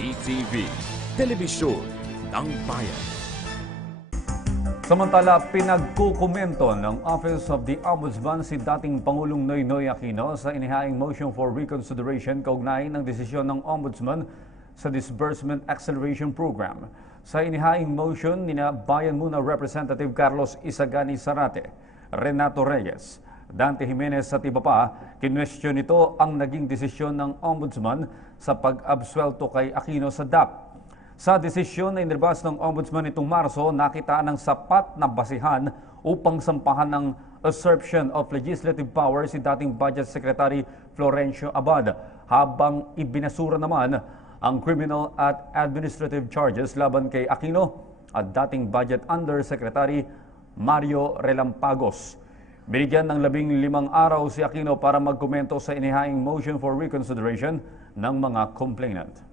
PTV, Telebisyon ng Bayan. Samantala, pinagkukomento ng Office of the Ombudsman si dating Pangulong Noynoy Aquino sa inihaing motion for reconsideration kaugnay ng desisyon ng Ombudsman sa Disbursement Acceleration Program. Sa inihaing motion, nina Bayan Muna Representative Carlos Isagani Sarate, Renato Reyes, Dante Jimenez at iba pa, kinwestiyon nito ang naging desisyon ng Ombudsman sa pag-absuelto kay Aquino sa DAP. Sa desisyon na inilabas ng Ombudsman itong Marso, nakita ng sapat na basihan upang sampahan ng usurpation of legislative power si dating Budget Secretary Florencio Abad, habang ibinasura naman ang criminal at administrative charges laban kay Aquino at dating Budget Undersecretary Mario Relampagos. Binigyan ng labing limang araw si Aquino para magkomento sa inihaing motion for reconsideration ng mga complainant.